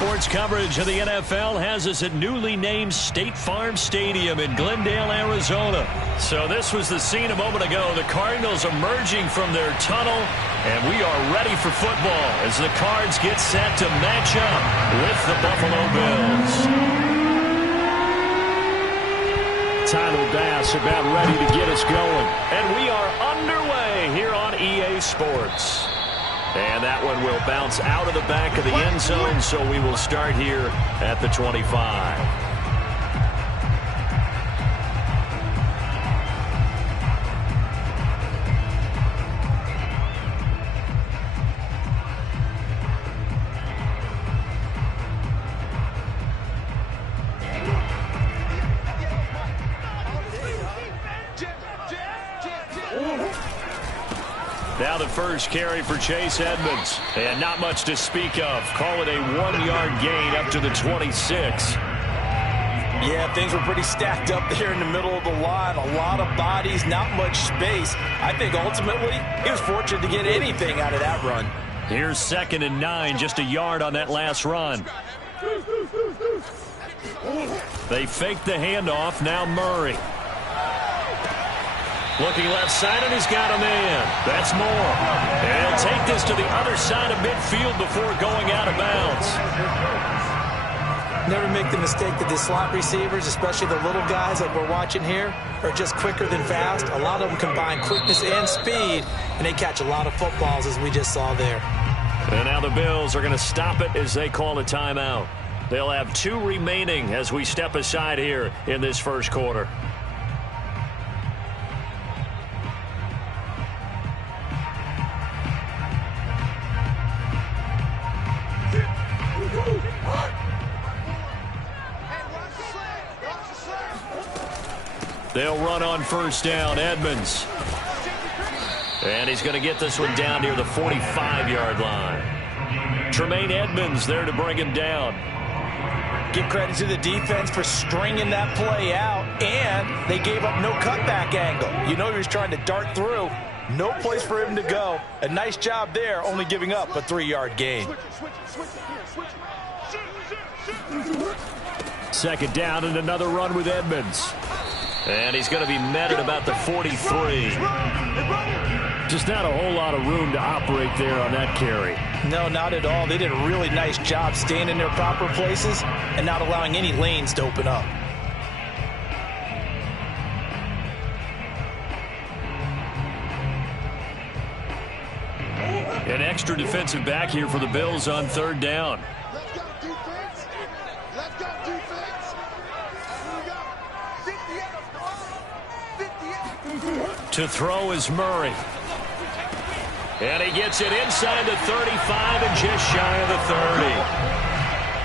Sports coverage of the NFL has us at newly named State Farm Stadium in Glendale, Arizona. So this was the scene a moment ago. The Cardinals emerging from their tunnel, and we are ready for football as the Cards get set to match up with the Buffalo Bills. Tyler Bass about ready to get us going. And we are underway here on EA Sports. And that one will bounce out of the back of the end zone, so we will start here at the 25. Now the first carry for Chase Edmonds. And not much to speak of. Call it a 1-yard gain up to the 26. Yeah, things were pretty stacked up there in the middle of the line. A lot of bodies, not much space. I think ultimately he was fortunate to get anything out of that run. Here's 2nd and 9, just a yard on that last run. They fake the handoff. Now Murray. Looking left side, and he's got a man. That's Moore. And he'll take this to the other side of midfield before going out of bounds. Never make the mistake that the slot receivers, especially the little guys like we're watching here, are just quicker than fast. A lot of them combine quickness and speed, and they catch a lot of footballs, as we just saw there. And now the Bills are going to stop it as they call a timeout. They'll have 2 remaining as we step aside here in this first quarter. They'll run on first down. Edmonds. And he's going to get this one down near the 45-yard line. Tremaine Edmonds there to bring him down. Give credit to the defense for stringing that play out, and they gave up no cutback angle. You know he was trying to dart through. No place for him to go. A nice job there, only giving up a 3-yard gain. 2nd down and another run with Edmonds. And he's going to be met at about the 43. Just not a whole lot of room to operate there on that carry. No, not at all. They did a really nice job staying in their proper places and not allowing any lanes to open up. An extra defensive back here for the Bills on 3rd down. Let's go, defense. Let's go, defense. Here we go. 58. To throw is Murray. And he gets it inside the 35 and just shy of the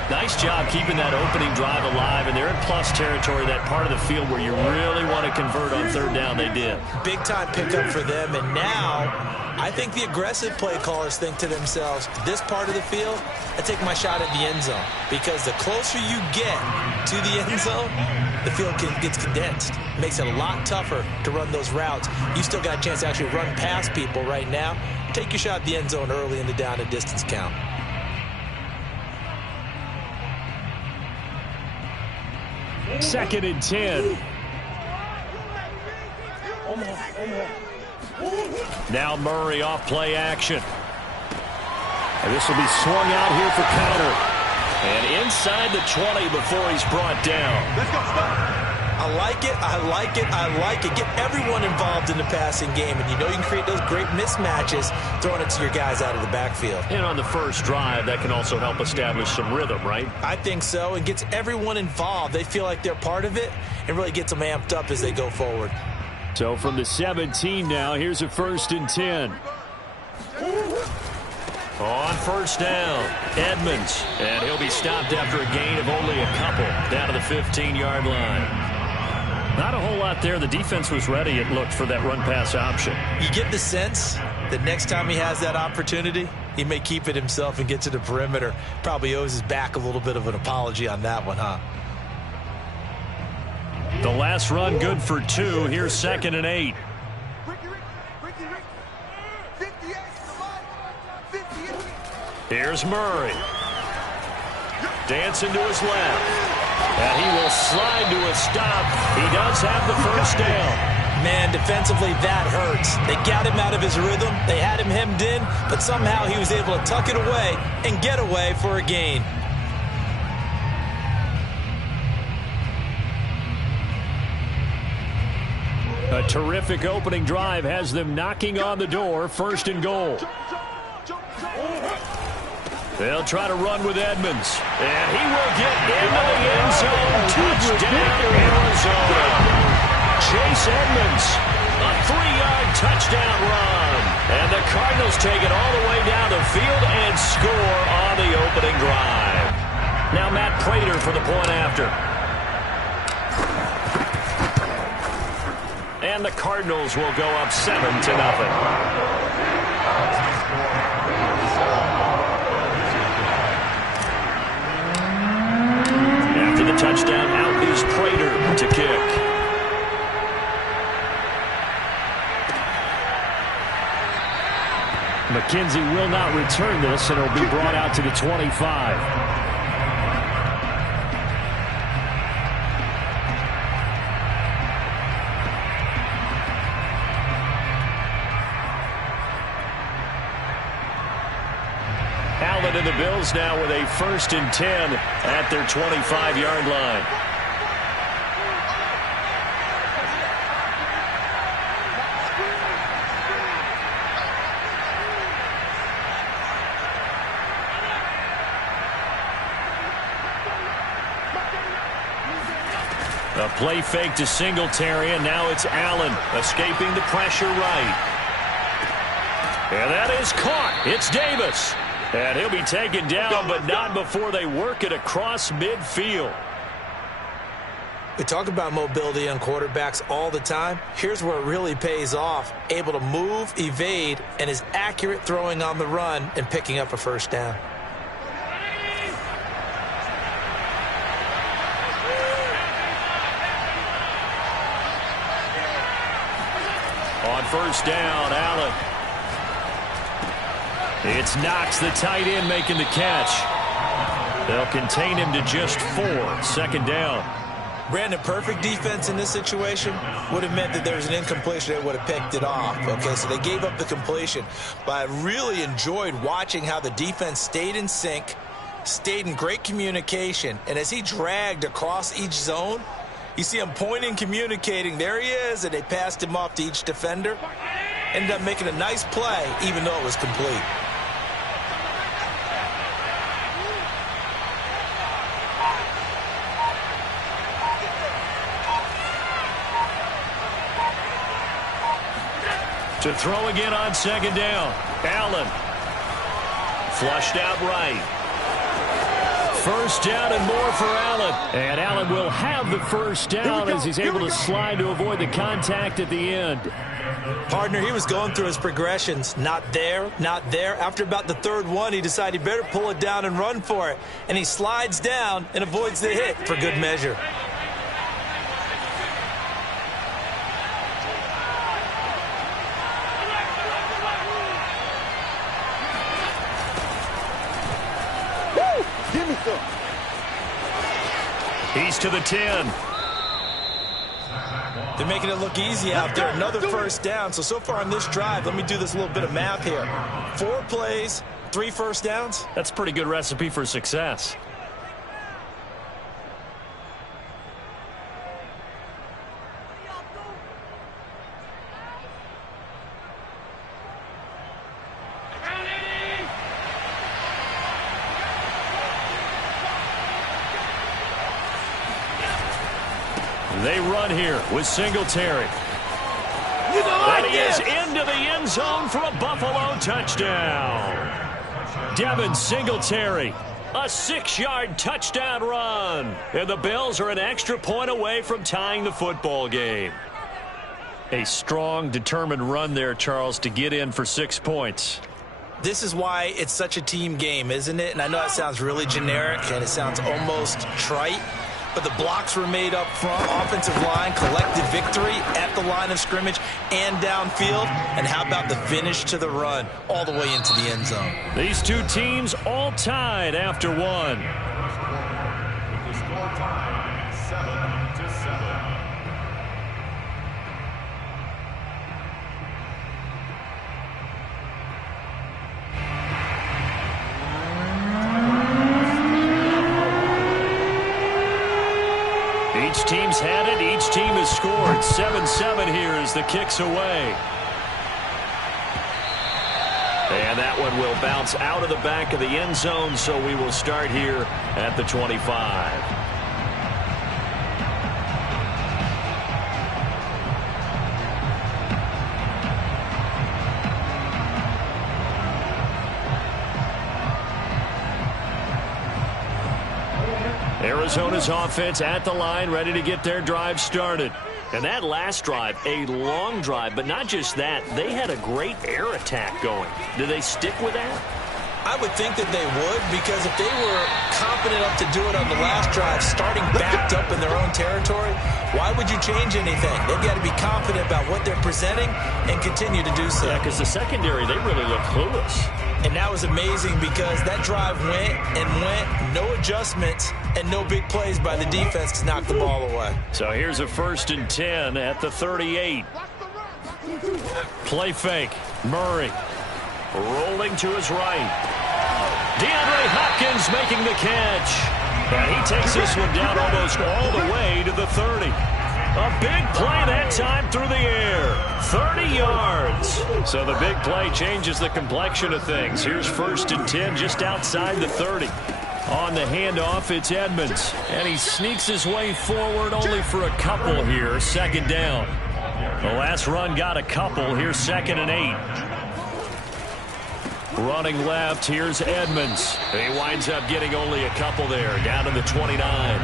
30. Nice job keeping that opening drive alive, and they're in plus territory, that part of the field where you really want to convert on 3rd down. They did. Big time pickup for them, and now I think the aggressive play callers think to themselves, this part of the field, I take my shot at the end zone, because the closer you get to the end zone, the field gets condensed. It makes it a lot tougher to run those routes. You still got a chance to actually run past people right now. Take your shot at the end zone early in the down and distance count. Second and 10. Now Murray off play action. And this will be swung out here for counter. And inside the 20 before he's brought down. Let's go, stop. I like it, I like it, I like it. Get everyone involved in the passing game, and you know you can create those great mismatches throwing it to your guys out of the backfield. And on the first drive, that can also help establish some rhythm, right? I think so, and gets everyone involved. They feel like they're part of it, and really gets them amped up as they go forward. So from the 17 now, here's a 1st and 10. On first down, Edmonds. And he'll be stopped after a gain of only a couple down to the 15-yard line. Not a whole lot there. The defense was ready, it looked, for that run-pass option. You get the sense that next time he has that opportunity, he may keep it himself and get to the perimeter. Probably owes his back a little bit of an apology on that one, huh? The last run good for 2. Here's 2nd and 8. Here's Murray. Dancing to his left. And he will slide to a stop. He does have the first down. Man, defensively, that hurts. They got him out of his rhythm. They had him hemmed in, but somehow he was able to tuck it away and get away for a gain. A terrific opening drive has them knocking on the door, 1st and goal. They'll try to run with Edmonds. And he will get into the end zone. Touchdown, Arizona. Chase Edmonds, a 3-yard touchdown run. And the Cardinals take it all the way down the field and score on the opening drive. Now Matt Prater for the point after. And the Cardinals will go up 7-0. After the touchdown, out is Prater to kick. McKenzie will not return this, and it'll be brought out to the 25. Allen and the Bills now with a 1st and 10 at their 25-yard line. A play fake to Singletary, and now it's Allen escaping the pressure right. And that is caught. It's Davis. And he'll be taken down, but not before they work it across midfield. We talk about mobility on quarterbacks all the time. Here's where it really pays off. Able to move, evade, and is accurate throwing on the run and picking up a 1st down. On 1st down, Allen. It's Knox, the tight end, making the catch. They'll contain him to just 4. 2nd down. Brandon, perfect defense in this situation would have meant that there was an incompletion. They would have picked it off. Okay, so they gave up the completion. But I really enjoyed watching how the defense stayed in sync, stayed in great communication. And as he dragged across each zone, you see him pointing, communicating. There he is, and they passed him off to each defender. Ended up making a nice play, even though it was complete. To throw again on 2nd down. Allen. Flushed out right. 1st down and more for Allen. And Allen will have the 1st down as he's able to slide to avoid the contact at the end. Partner, he was going through his progressions. Not there, not there. After about the 3rd one, he decided he better pull it down and run for it. And he slides down and avoids the hit for good measure. He's to the 10. They're making it look easy out there. Another 1st down. So far on this drive, let me do this little bit of math here. 4 plays, 3 1st downs. That's a pretty good recipe for success. They run here with Singletary. And he is into the end zone for a Buffalo touchdown. Devin Singletary, a 6-yard touchdown run. And the Bills are an extra point away from tying the football game. A strong, determined run there, Charles, to get in for 6 points. This is why it's such a team game, isn't it? And I know that sounds really generic and it sounds almost trite. but the blocks were made up front. Offensive line collected victory at the line of scrimmage and downfield. And how about the finish to the run all the way into the end zone? These two teams all tied after one. Each team's had it. Each team has scored. 7-7 here as the kick's away. And that one will bounce out of the back of the end zone, so we will start here at the 25. Arizona's offense at the line, ready to get their drive started. And that last drive, a long drive, but not just that. They had a great air attack going. Do they stick with that? I would think that they would, because if they were confident enough to do it on the last drive, starting backed up in their own territory, why would you change anything? They've got to be confident about what they're presenting and continue to do so. Yeah, because the secondary, they really look clueless. And that was amazing because that drive went and went, no adjustments, and no big plays by the defense to knock the ball away. So here's a 1st and 10 at the 38. Play fake. Murray rolling to his right. DeAndre Hopkins making the catch. And he takes this one down almost all the way to the 30. A big play that time through the air. 30 yards. So the big play changes the complexion of things. Here's 1st and 10 just outside the 30. On the handoff, it's Edmonds. And he sneaks his way forward only for a couple here. 2nd down. The last run got a couple. Here's 2nd and 8. Running left, here's Edmonds. He winds up getting only a couple there, down to the 29.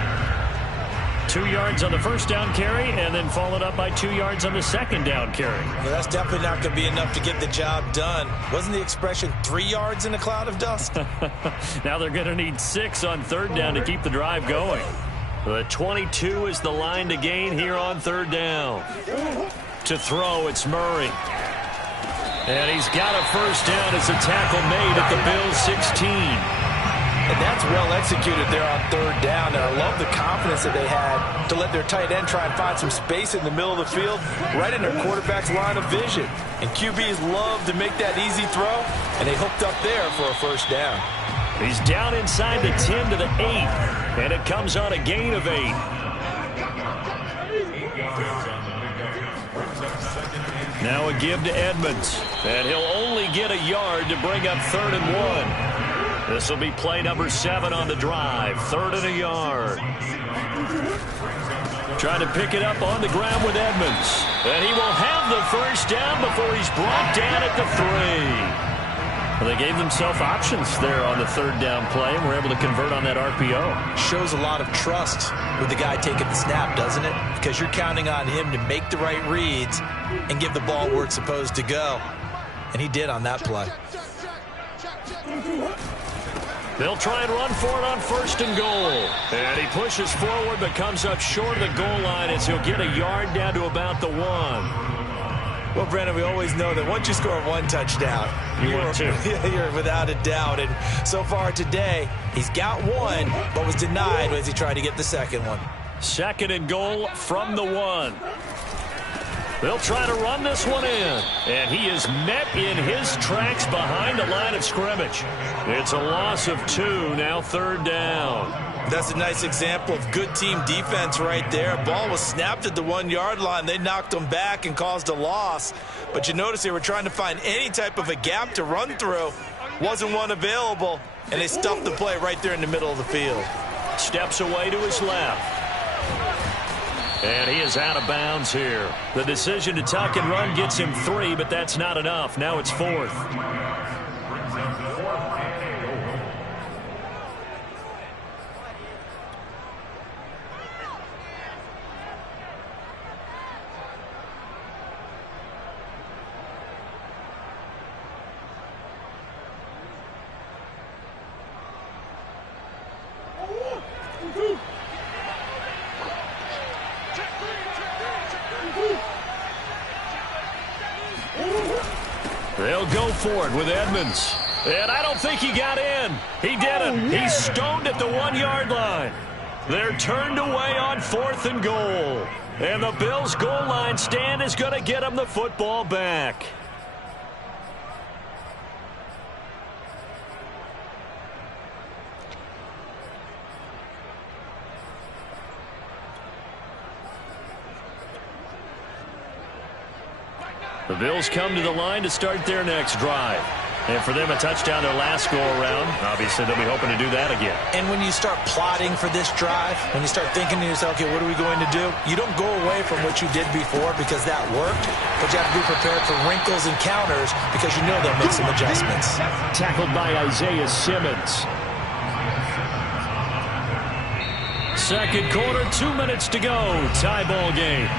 2 yards on the 1st down carry, and then followed up by 2 yards on the 2nd down carry. Well, that's definitely not going to be enough to get the job done. Wasn't the expression 3 yards in a cloud of dust? Now they're going to need 6 on 3rd down to keep the drive going. The 22 is the line to gain here on 3rd down. To throw, it's Murray. And he's got a 1st down as a tackle made at the Bills' 16. And that's well executed there on 3rd down. And I love the confidence that they had to let their tight end try and find some space in the middle of the field, right in their quarterback's line of vision. And QBs love to make that easy throw, and they hooked up there for a 1st down. He's down inside the 10 to the 8, and it comes on a gain of 8. Now a give to Edmonds, and he'll only get a yard to bring up 3rd and 1. This will be play number 7 on the drive, 3rd and a yard. Trying to pick it up on the ground with Edmonds, and he will have the 1st down before he's brought down at the 3. Well, they gave themselves options there on the 3rd down play, and were able to convert on that RPO. Shows a lot of trust with the guy taking the snap, doesn't it? Because you're counting on him to make the right reads and give the ball where it's supposed to go. And he did on that play. They'll try and run for it on 1st and goal. And he pushes forward but comes up short of the goal line as he'll get a yard down to about the 1. Well, Brandon, we always know that once you score 1 touchdown, you're without a doubt. And so far today, he's got 1, but was denied as he tried to get the 2nd one. 2nd and goal from the 1. They'll try to run this one in. And he is met in his tracks behind the line of scrimmage. It's a loss of 2, now 3rd down. That's a nice example of good team defense right there. Ball was snapped at the 1-yard line. They knocked him back and caused a loss. But you notice they were trying to find any type of a gap to run through. Wasn't one available, and they stuffed the play right there in the middle of the field. Steps away to his left. And he is out of bounds here. The decision to tuck and run gets him 3, but that's not enough. Now it's 4th. for it with Edmonds. And I don't think he got in. He didn't. He's stoned at the 1-yard line. They're turned away on 4th and goal. And the Bills' goal line stand is going to get them the football back. The Bills come to the line to start their next drive. And for them, a touchdown their last go-around. Obviously, they'll be hoping to do that again. And when you start plotting for this drive, when you start thinking to yourself, okay, what are we going to do? You don't go away from what you did before because that worked, but you have to be prepared for wrinkles and counters because you know they'll make some adjustments. Tackled by Isaiah Simmons. Second quarter, 2 minutes to go. Tie ball game.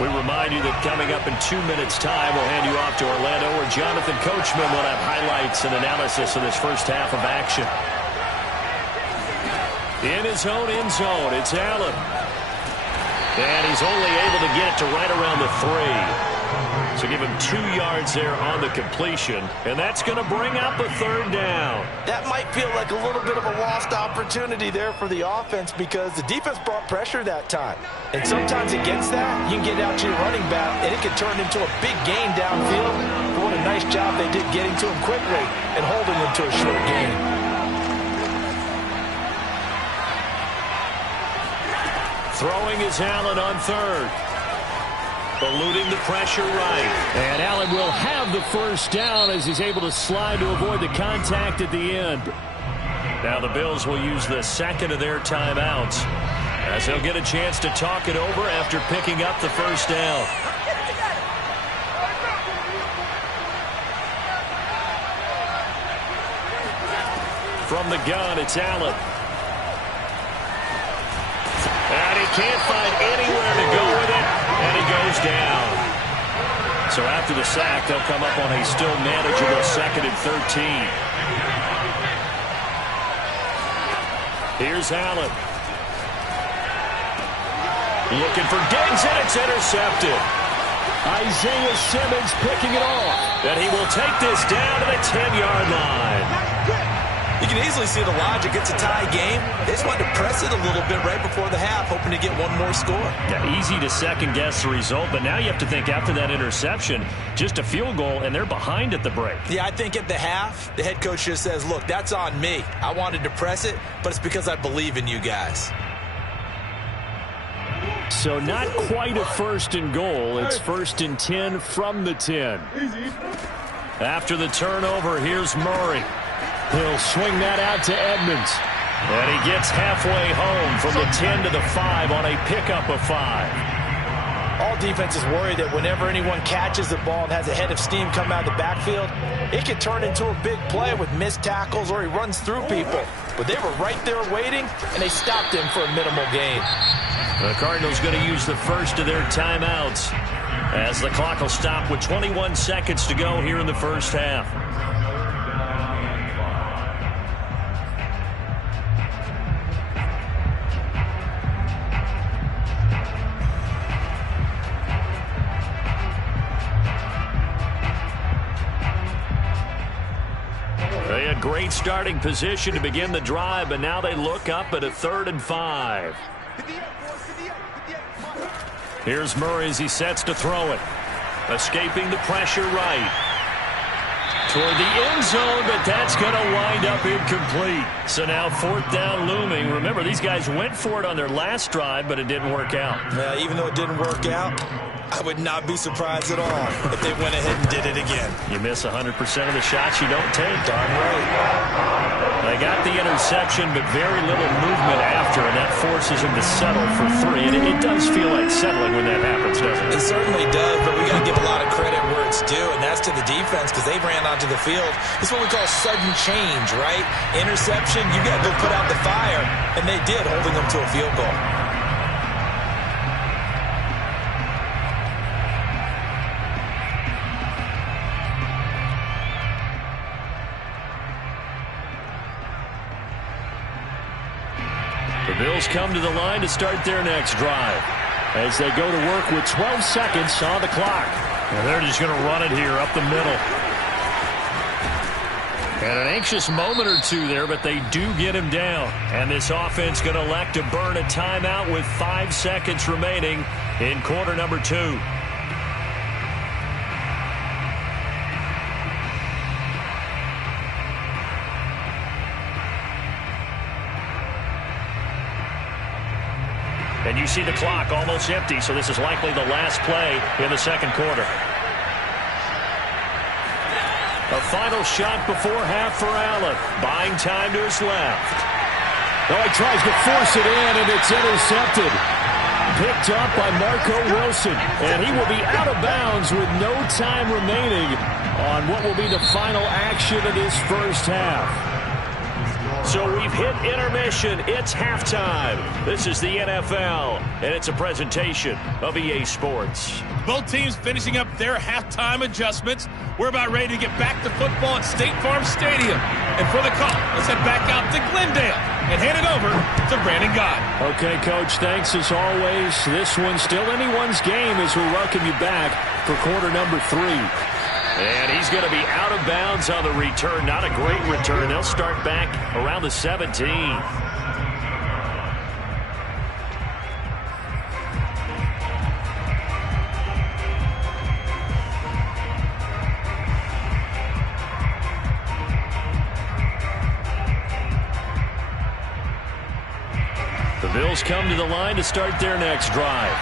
We remind you that coming up in 2 minutes' time, we'll hand you off to Orlando, where Jonathan Coachman will have highlights and analysis of this first half of action. In his own end zone, it's Allen. And he's only able to get it to right around the 3. So give him 2 yards there on the completion, and that's going to bring up a 3rd down. That might feel like a little bit of a lost opportunity there for the offense because the defense brought pressure that time. And sometimes against that, you can get out to your running back, and it can turn into a big gain downfield. But what a nice job they did getting to him quickly and holding him to a short gain. Throwing is Allen on 3rd. Eluding the pressure right. And Allen will have the 1st down as he's able to slide to avoid the contact at the end. Now the Bills will use the 2nd of their timeouts as they'll get a chance to talk it over after picking up the 1st down. From the gun, it's Allen. And he can't find anywhere to go with it. And he goes down. So after the sack, they'll come up on a still manageable 2nd and 13. Here's Allen. Looking for Diggs, and it's intercepted. Isaiah Simmons picking it off. And he will take this down to the 10-yard line. You can easily see the logic. It's a tie game. They just wanted to press it a little bit right before the half, hoping to get one more score. Yeah, easy to second-guess the result, but now you have to think after that interception, just a field goal, and they're behind at the break. Yeah, I think at the half, the head coach just says, look, that's on me. I wanted to press it, but it's because I believe in you guys. So not quite a 1st and goal. It's 1st and 10 from the 10. After the turnover, here's Murray. He'll swing that out to Edmonds. And he gets halfway home from the 10 to the 5 on a pickup of 5. All defenses worry that whenever anyone catches the ball and has a head of steam come out of the backfield, it can turn into a big play with missed tackles or he runs through people. But they were right there waiting, and they stopped him for a minimal gain. The Cardinals going to use the 1st of their timeouts as the clock will stop with 21 seconds to go here in the first half. They had great starting position to begin the drive, but now they look up at a 3rd and 5. Here's Murray as he sets to throw it. Escaping the pressure right. Toward the end zone, but that's going to wind up incomplete. So now 4th down looming. Remember, these guys went for it on their last drive, but it didn't work out. Even though it didn't work out, I would not be surprised at all if they went ahead and did it again. You miss 100% of the shots you don't take. Darn right. They got the interception, but very little movement after, and that forces him to settle for 3. And it does feel like settling when that happens, doesn't it? It certainly does, but we got to give a lot of credit where it's due, and that's to the defense because they ran onto the field. It's what we call sudden change, right? Interception, you got to go put out the fire, and they did, holding them to a field goal. The Bills come to the line to start their next drive as they go to work with 12 seconds on the clock. And they're just going to run it here up the middle. And an anxious moment or two there, but they do get him down. And this offense going to elect to burn a timeout with 5 seconds remaining in quarter number 2. And you see the clock almost empty, so this is likely the last play in the second quarter. A final shot before half for Allen. Buying time to his left. Oh, he tries to force it in, and it's intercepted. Picked up by Marco Wilson. And he will be out of bounds with no time remaining on what will be the final action of this first half. So we've hit intermission. It's halftime. This is the NFL, and it's a presentation of EA Sports. Both teams finishing up their halftime adjustments. We're about ready to get back to football at State Farm Stadium. And for the call, let's head back out to Glendale and hand it over to Brandon Gott. Okay, Coach, thanks as always. This one's still anyone's game as we welcome you back for quarter number 3. And he's going to be out of bounds on the return. Not a great return. They'll start back around the 17. The Bills come to the line to start their next drive.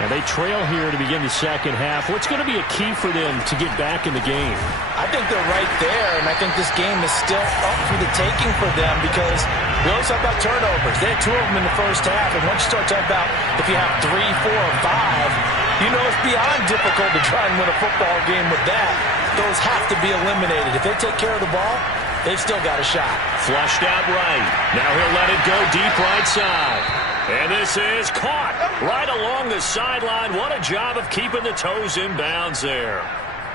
And they trail here to begin the second half. What's going to be a key for them to get back in the game? I think they're right there, and I think this game is still up for the taking for them because we always talk about turnovers. They had 2 of them in the first half, and once you start talking about if you have 3, 4, or 5, you know it's beyond difficult to try and win a football game with that. Those have to be eliminated. If they take care of the ball, they've still got a shot. Flushed out right. Now he'll let it go deep right side. And this is caught right along the sideline. What a job of keeping the toes in bounds there.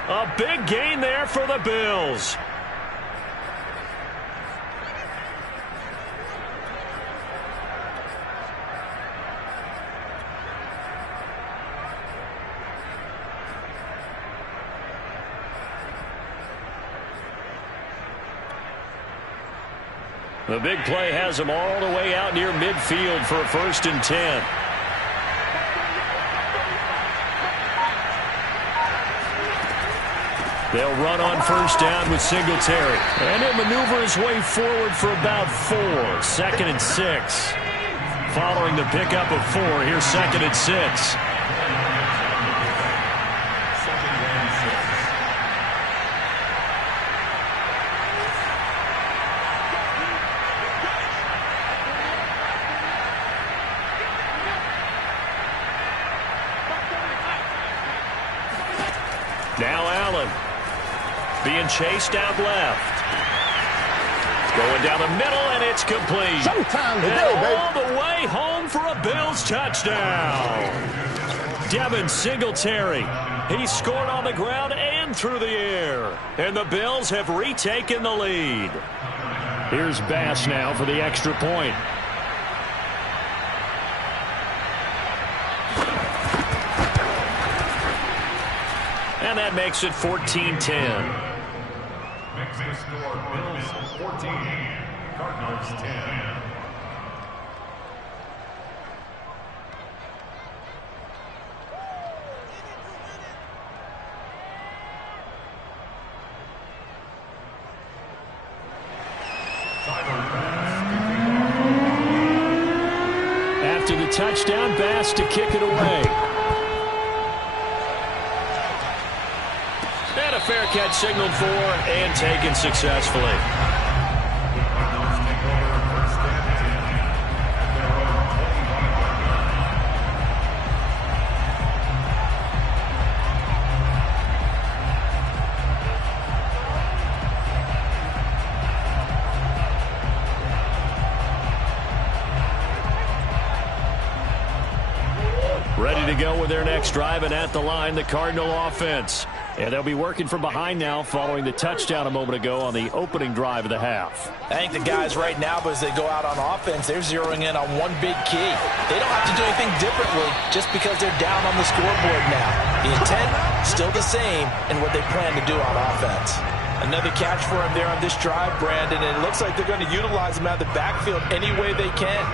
A big gain there for the Bills. The big play has them all the way out near midfield for a 1st and 10. They'll run on first down with Singletary. And he'll maneuver his way forward for about 4. 2nd and 6. Following the pickup of 4, here's 2nd and 6. Now Allen being chased out left. Going down the middle, and it's complete. Showtime today, and all the way home for a Bills touchdown. Devin Singletary. He scored on the ground and through the air. And the Bills have retaken the lead. Here's Bass now for the extra point. And that makes it 14-10. Next to score, Bills 14, Cardinals 10. After the touchdown, Bass to kick it away. And a fair catch signaled for and taken successfully. Ready to to go with their next drive, and at the line, the Cardinal offense. And they'll be working from behind now following the touchdown a moment ago on the opening drive of the half. I think the guys right now, as they go out on offense, they're zeroing in on one big key. They don't have to do anything differently just because they're down on the scoreboard now. The intent, still the same in what they plan to do on offense. Another catch for him there on this drive, Brandon, and it looks like they're going to utilize him out of the backfield any way they can.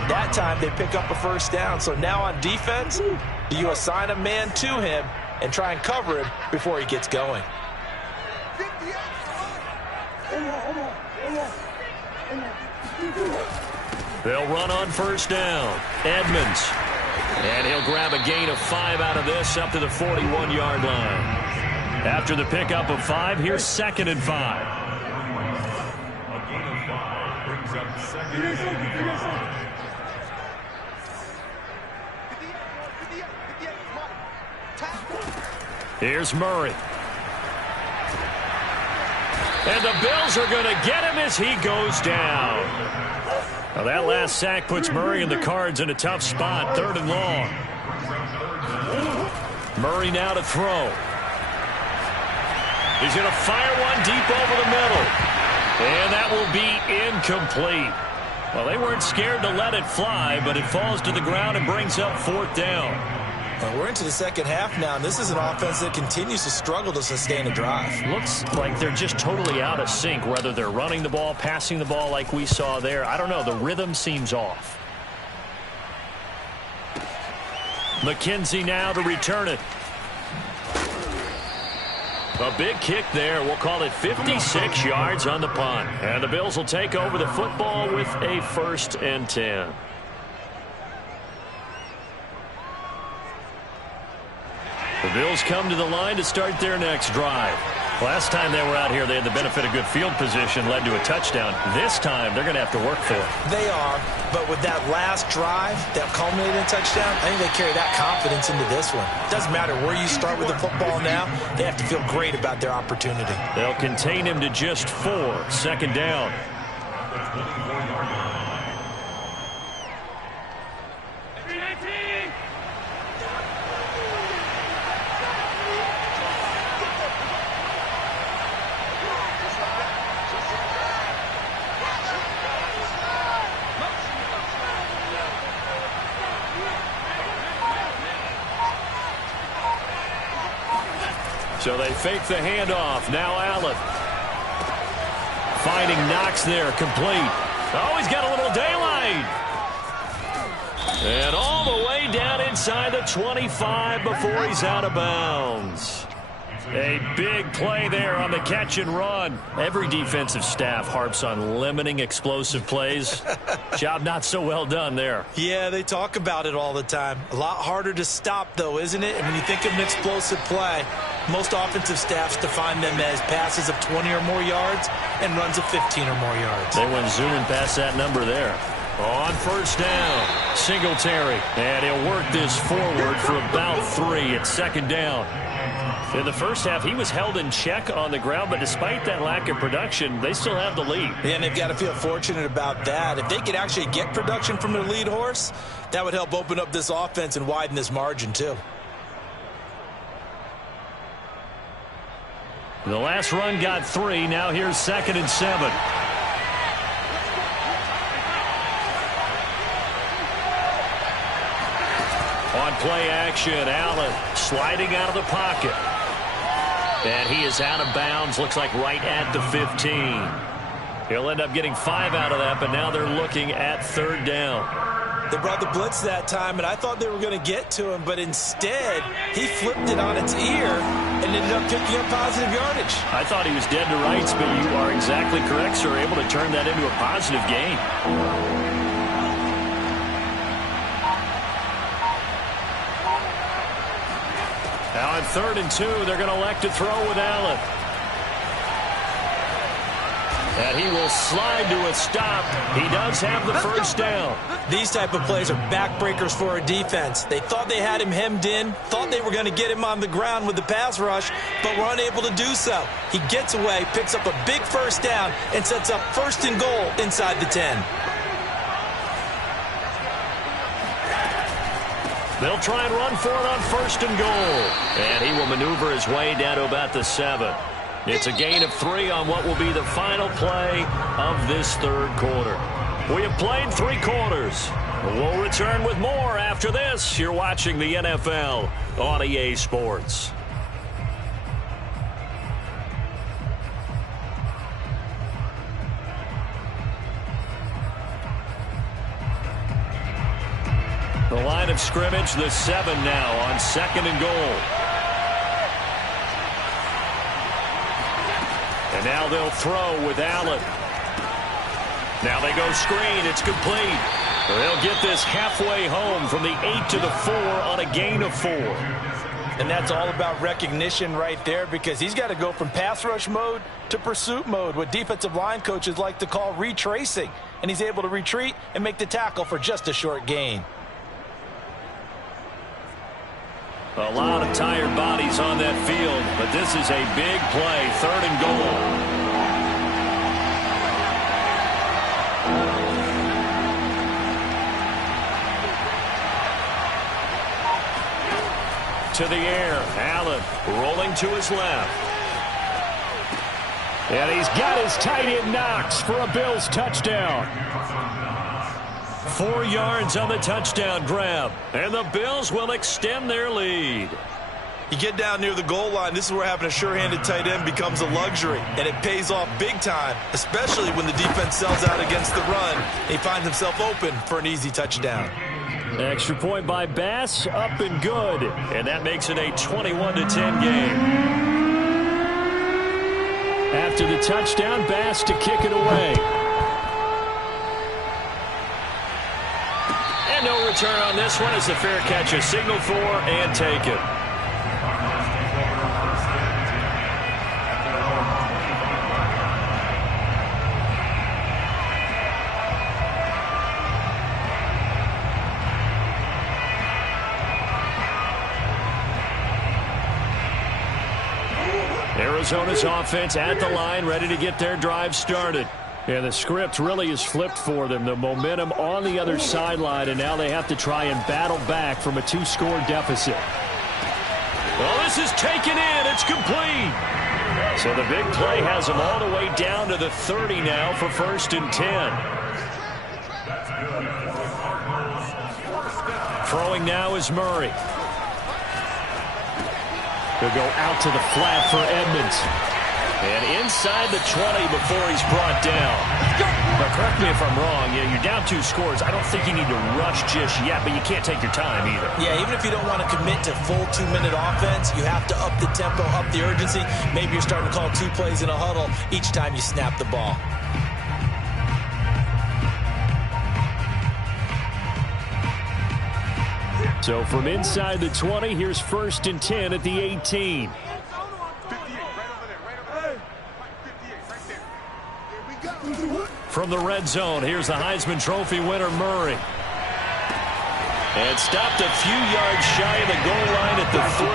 And that time, they pick up a first down. So now on defense, do you assign a man to him and try and cover him before he gets going? They'll run on first down. Edmonds. And he'll grab a gain of 5 out of this up to the 41-yard line. After the pickup of 5, here's 2nd and 5. A gain of 5 brings up 2nd and 5. Here's Murray. And the Bills are going to get him as he goes down. Now that last sack puts Murray and the Cards in a tough spot, 3rd and long. Murray now to throw. He's going to fire one deep over the middle. And that will be incomplete. Well, they weren't scared to let it fly, but it falls to the ground and brings up 4th down. Well, we're into the second half now, and this is an offense that continues to struggle to sustain a drive. Looks like they're just totally out of sync, whether they're running the ball, passing the ball like we saw there. I don't know. The rhythm seems off. McKenzie now to return it. A big kick there. We'll call it 56 yards on the punt. And the Bills will take over the football with a 1st and 10. The Bills come to the line to start their next drive. Last time they were out here, they had the benefit of good field position, led to a touchdown. This time, they're going to have to work for it. They are, but with that last drive that culminated in a touchdown, I think they carry that confidence into this one. It doesn't matter where you start with the football now. They have to feel great about their opportunity. They'll contain him to just 4. 2nd down. So they fake the handoff. Now Allen. Finding Knox there, complete. Oh, he's got a little daylight. And all the way down inside the 25 before he's out of bounds. A big play there on the catch and run. Every defensive staff harps on limiting explosive plays. Job not so well done there. Yeah, they talk about it all the time. A lot harder to stop, though, isn't it? And when you think of an explosive play, most offensive staffs define them as passes of 20 or more yards and runs of 15 or more yards. They went zooming past that number there. On first down, Singletary. And he'll work this forward for about 3 at 2nd down. In the first half, he was held in check on the ground, but despite that lack of production, they still have the lead. And they've got to feel fortunate about that. If they could actually get production from their lead horse, that would help open up this offense and widen this margin, too. The last run got 3. Now here's 2nd and 7. On play action, Allen sliding out of the pocket. And he is out of bounds, looks like right at the 15. He'll end up getting 5 out of that, but now they're looking at 3rd down. They brought the blitz that time, and I thought they were going to get to him, but instead, he flipped it on its ear and ended up picking up positive yardage. I thought he was dead to rights, but you are exactly correct, sir, able to turn that into a positive gain. Now on 3rd and 2, they're going to elect to throw with Allen. And he will slide to a stop. He does have the first down. These type of plays are backbreakers for a defense. They thought they had him hemmed in, thought they were going to get him on the ground with the pass rush, but were unable to do so. He gets away, picks up a big first down, and sets up 1st and goal inside the 10. They'll try and run for it on 1st and goal. And he will maneuver his way down to about the 7. It's a gain of 3 on what will be the final play of this third quarter. We have played 3 quarters. We'll return with more after this. You're watching the NFL on EA Sports. The line of scrimmage, the 7 now on 2nd and goal. And now they'll throw with Allen. Now they go screen. It's complete. They'll get this halfway home from the 8 to the 4 on a gain of 4. And that's all about recognition right there, because he's got to go from pass rush mode to pursuit mode, what defensive line coaches like to call retracing. And he's able to retreat and make the tackle for just a short gain. A lot of tired bodies on that field, but this is a big play, 3rd and goal. To the air, Allen rolling to his left. And he's got his tight end Knox for a Bills touchdown. 4 yards on the touchdown grab, and the Bills will extend their lead. You get down near the goal line, this is where having a sure-handed tight end becomes a luxury, and it pays off big time, especially when the defense sells out against the run. He finds himself open for an easy touchdown. Extra point by Bass, up and good. And that makes it a 21-10 game. After the touchdown, Bass to kick it away. And no return on this one as the fair catch is signaled for and taken. Arizona's offense at the line, ready to get their drive started. And the script really is flipped for them. The momentum on the other sideline, and now they have to try and battle back from a 2-score deficit. Well, this is taken in. It's complete. So the big play has them all the way down to the 30 now for 1st and 10. Throwing now is Murray. They'll go out to the flat for Edmonds. And inside the 20 before he's brought down. Now, correct me if I'm wrong. Yeah, you're down 2 scores. I don't think you need to rush just yet, but you can't take your time either. Yeah, even if you don't want to commit to full 2-minute offense, you have to up the tempo, up the urgency. Maybe you're starting to call 2 plays in a huddle each time you snap the ball. So from inside the 20, here's 1st and 10 at the 18. From the red zone, here's the Heisman Trophy winner, Murray. And stopped a few yards shy of the goal line at the 3.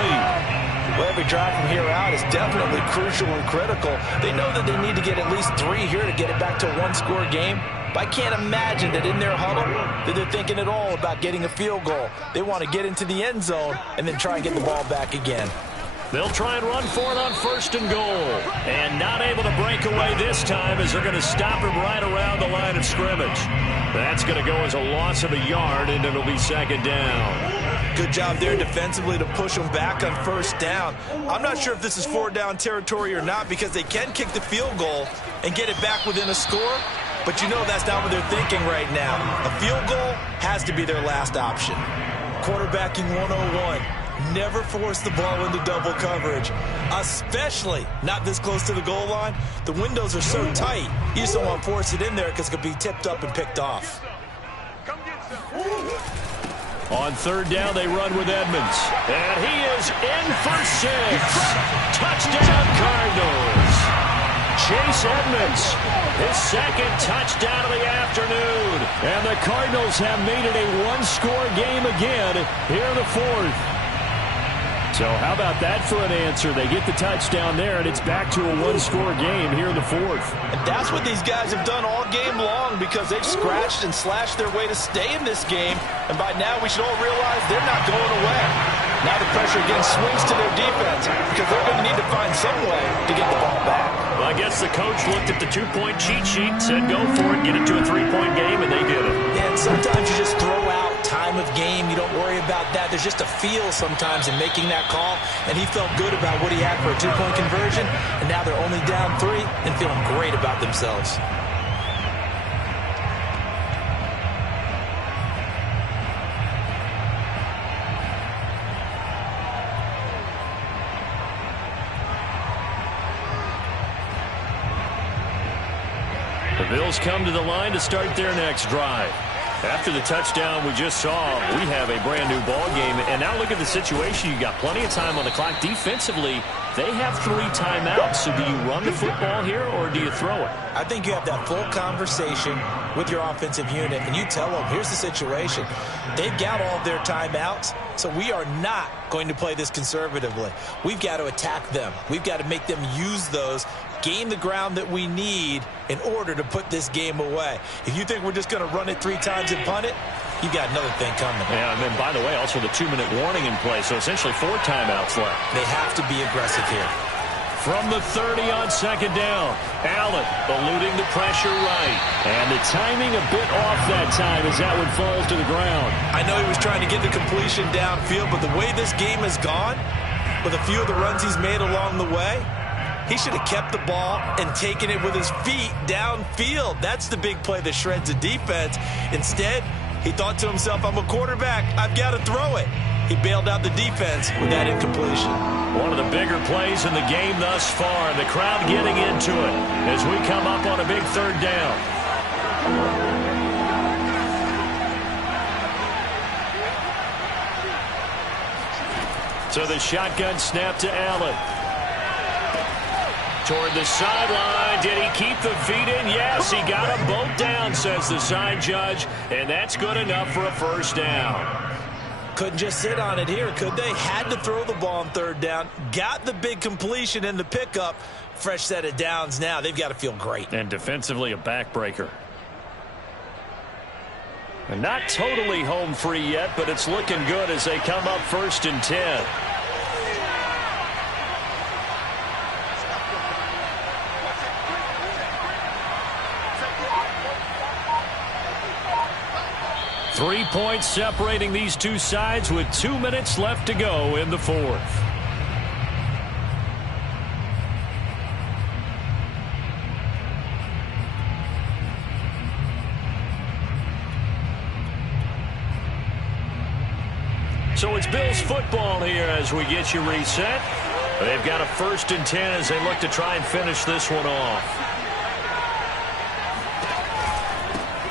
Well, every drive from here out is definitely crucial and critical. They know that they need to get at least 3 here to get it back to a 1-score game. But I can't imagine that in their huddle that they're thinking at all about getting a field goal. They want to get into the end zone and then try and get the ball back again. They'll try and run for it on 1st and goal. And not able to break away this time as they're going to stop him right around the line of scrimmage. That's going to go as a loss of a yard, and it'll be 2nd down. Good job there defensively to push them back on 1st down. I'm not sure if this is 4-down territory or not, because they can kick the field goal and get it back within a score. But you know that's not what they're thinking right now. A field goal has to be their last option. Quarterbacking 101. Never force the ball into double coverage, especially not this close to the goal line. The windows are so tight, you just don't want to force it in there because it could be tipped up and picked off. On 3rd down, they run with Edmonds. And he is in for 6. Touchdown, Cardinals. Chase Edmonds, his 2nd touchdown of the afternoon. And the Cardinals have made it a 1-score game again here in the 4th. So how about that for an answer? They get the touchdown there, and it's back to a one-score game here in the fourth. And that's what these guys have done all game long because they've scratched and slashed their way to stay in this game. And by now we should all realize they're not going away. Now the pressure again swings to their defense because they're going to need to find some way to get the ball back. Well, I guess the coach looked at the two-point cheat sheet, said go for it, get it to a three-point game, and they did it. And sometimes you just throw out time of game. You don't worry about that. There's just a feel sometimes in making that call, and he felt good about what he had for a two-point conversion, and now they're only down 3 and feeling great about themselves. The Bills come to the line to start their next drive. After the touchdown we just saw, we have a brand new ball game. And now look at the situation. You got plenty of time on the clock. Defensively, they have 3 timeouts. So do you run the football here or do you throw it? I think you have that full conversation with your offensive unit, and you tell them, here's the situation. They've got all of their timeouts, so we are not going to play this conservatively. We've got to attack them. We've got to make them use those, gain the ground that we need in order to put this game away. If you think we're just going to run it 3 times and punt it, you got another thing coming. Yeah, and then, by the way, also the 2-minute warning in play, so essentially 4 timeouts left. They have to be aggressive here. From the 30 on second down, Allen eluding the pressure right. And the timing a bit off that time as that one falls to the ground. I know he was trying to get the completion downfield, but the way this game has gone, with a few of the runs he's made along the way, he should have kept the ball and taken it with his feet downfield. That's the big play that shreds the defense. Instead, he thought to himself, I'm a quarterback, I've got to throw it. He bailed out the defense with that incompletion. One of the bigger plays in the game thus far. The crowd getting into it as we come up on a big third down. So the shotgun snap to Allen. Toward the sideline. Did he keep the feet in? Yes, he got them both down, says the side judge. And that's good enough for a first down. Couldn't just sit on it here, could they? Had to throw the ball on third down. Got the big completion in the pickup. Fresh set of downs now. They've got to feel great. And defensively a backbreaker. And not totally home free yet, but it's looking good as they come up 1st and 10. Three points separating these two sides with 2 minutes left to go in the fourth. So it's Bills football here as we get you reset. They've got a 1st and 10 as they look to try and finish this one off.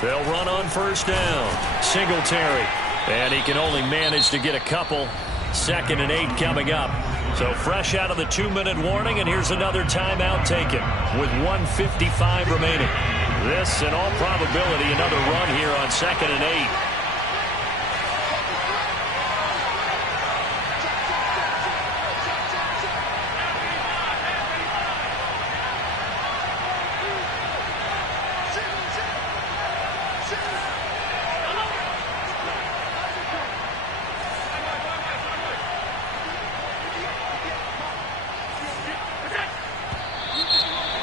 They'll run on 1st down. Singletary. And he can only manage to get a couple. 2nd and 8 coming up. So fresh out of the 2-minute warning, and here's another timeout taken with 1:55 remaining. This, in all probability, another run here on 2nd and 8.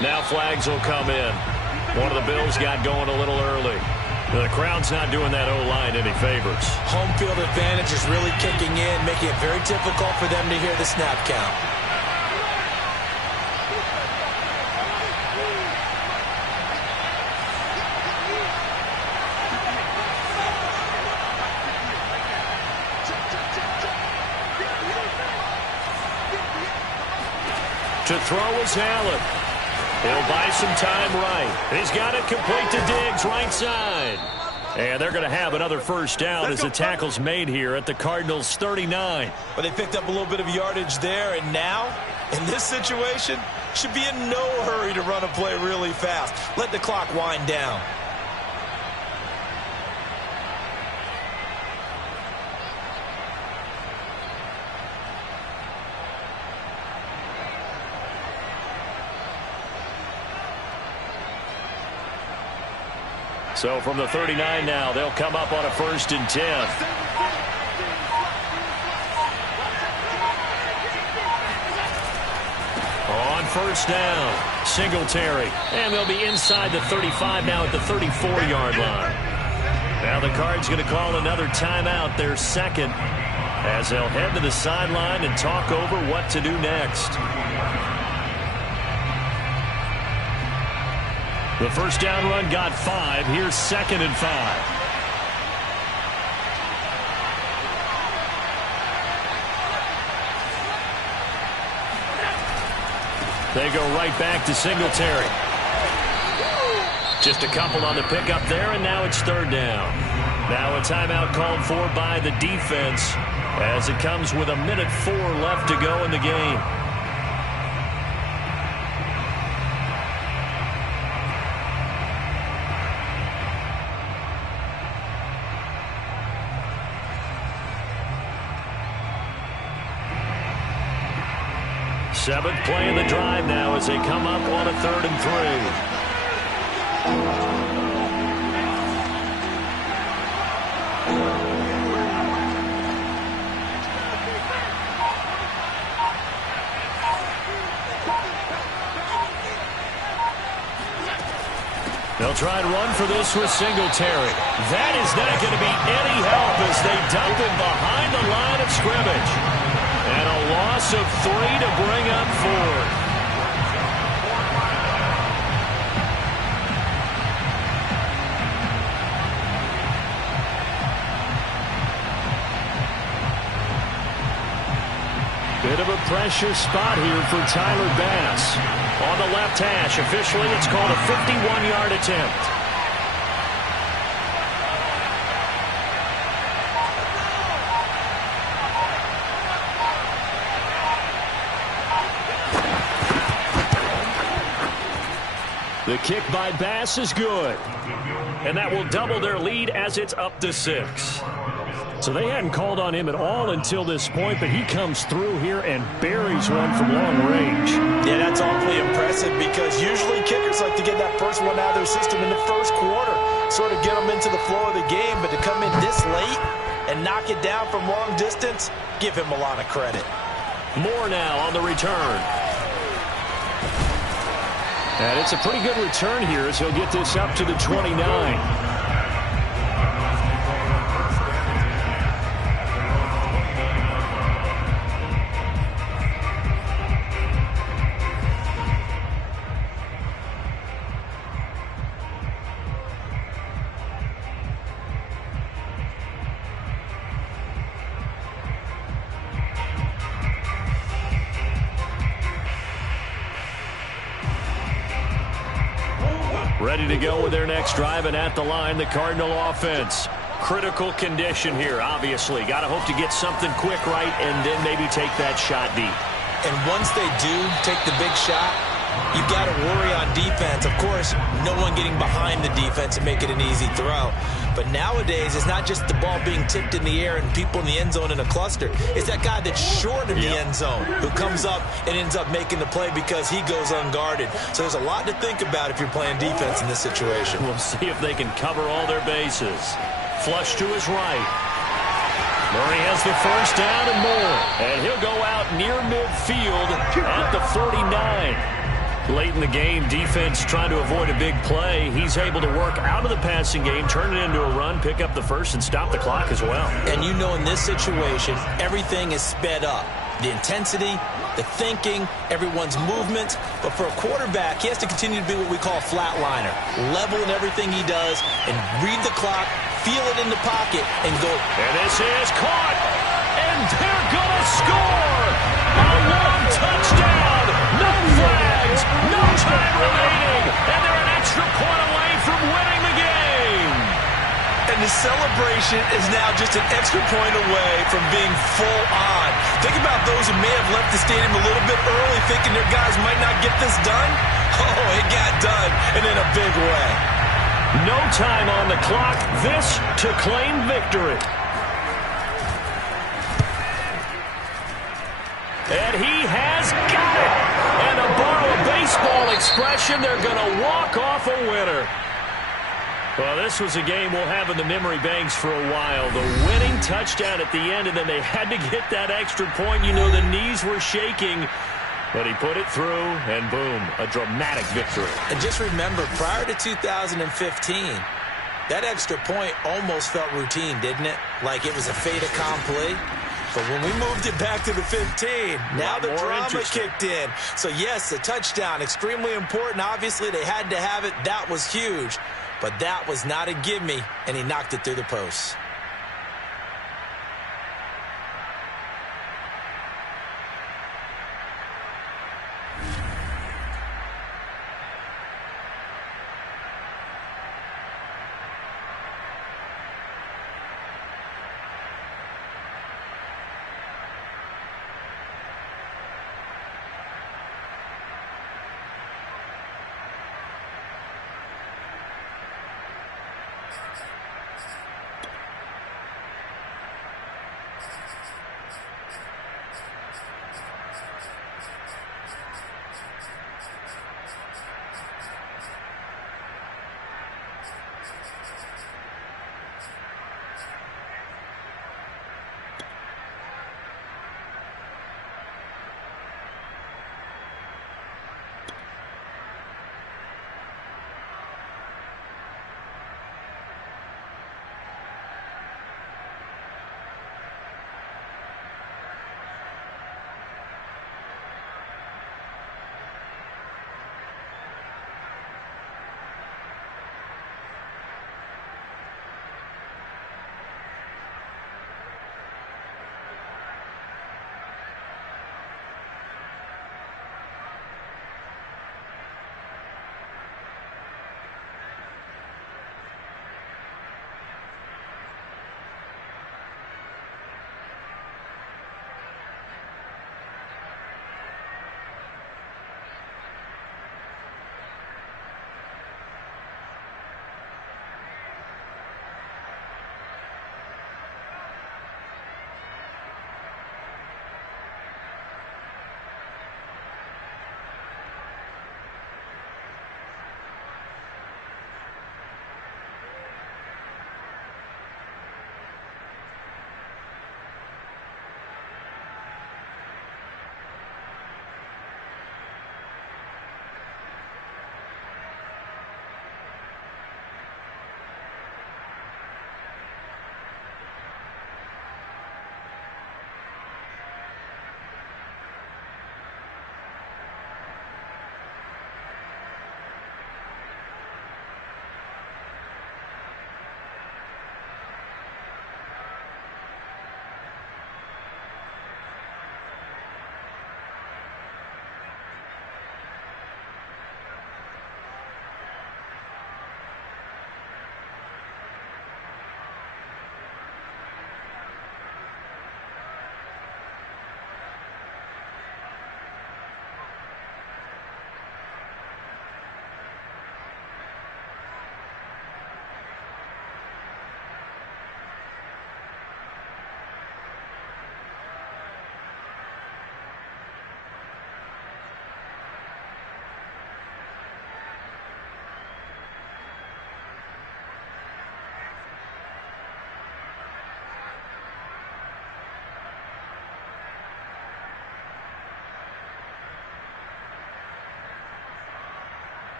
Now flags will come in. One of the Bills got going a little early. The crowd's not doing that O-line any favors. Home field advantage is really kicking in, making it very difficult for them to hear the snap count. To throw is Allen. He'll buy some time right. He's got it complete to Diggs, right side. And they're going to have another first down as the tackle's made here at the Cardinals' 39. But they picked up a little bit of yardage there, and now, in this situation, should be in no hurry to run a play really fast. Let the clock wind down. So from the 39 now, they'll come up on a 1st and 10. On 1st down, Singletary. And they'll be inside the 35 now at the 34-yard line. Now the Cards going to call another timeout, their second, as they'll head to the sideline and talk over what to do next. The first down run got 5. Here's 2nd and 5. They go right back to Singletary. Just a couple on the pickup there, and now it's 3rd down. Now a timeout called for by the defense as it comes with 1:04 left to go in the game. Seventh play in the drive now as they come up on a 3rd and 3. They'll try and run for this with Singletary. That is not going to be any help as they dump him behind the line of scrimmage. And a loss of 3 to bring up 4th. Bit of a pressure spot here for Tyler Bass. On the left hash, officially it's called a 51-yard attempt. The kick by Bass is good. And that will double their lead as it's up to 6. So they hadn't called on him at all until this point, but he comes through here and buries one from long range. Yeah, that's awfully impressive because usually kickers like to get that first one out of their system in the first quarter, sort of get them into the flow of the game, but to come in this late and knock it down from long distance, give him a lot of credit. Moore now on the return. And it's a pretty good return here as he'll get this up to the 29. Ready to go with their next drive, and at the line, the Cardinal offense. Critical condition here, obviously. Got to hope to get something quick right and then maybe take that shot deep. And once they do take the big shot, you've got to worry on defense. Of course, no one getting behind the defense and make it an easy throw. But nowadays, it's not just the ball being tipped in the air and people in the end zone in a cluster. It's that guy that's short of the end zone who comes up and ends up making the play because he goes unguarded. So there's a lot to think about if you're playing defense in this situation. We'll see if they can cover all their bases. Flush to his right. Murray has the first down and more. And he'll go out near midfield at the 49. Late in the game, defense trying to avoid a big play. He's able to work out of the passing game, turn it into a run, pick up the first, and stop the clock as well. And you know in this situation, everything is sped up. The intensity, the thinking, everyone's movement. But for a quarterback, he has to continue to be what we call a flatliner. Level in everything he does and read the clock, feel it in the pocket, and go. And this is caught. And they're going to score. A long touchdown. No flags. No time remaining. And they're an extra point away from winning the game. And the celebration is now just an extra point away from being full on. Think about those who may have left the stadium a little bit early thinking their guys might not get this done. Oh, it got done, and in a big way. No time on the clock. This to claim victory. And he has got it. And to borrow a baseball expression, they're going to walk off a winner. Well, this was a game we'll have in the memory banks for a while. The winning touchdown at the end, and then they had to get that extra point. You know, the knees were shaking, but he put it through, and boom, a dramatic victory. And just remember, prior to 2015, that extra point almost felt routine, didn't it? Like it was a fait accompli. But when we moved it back to the 15, now the drama kicked in. So, yes, the touchdown, extremely important. Obviously, they had to have it. That was huge. But that was not a gimme, and he knocked it through the post.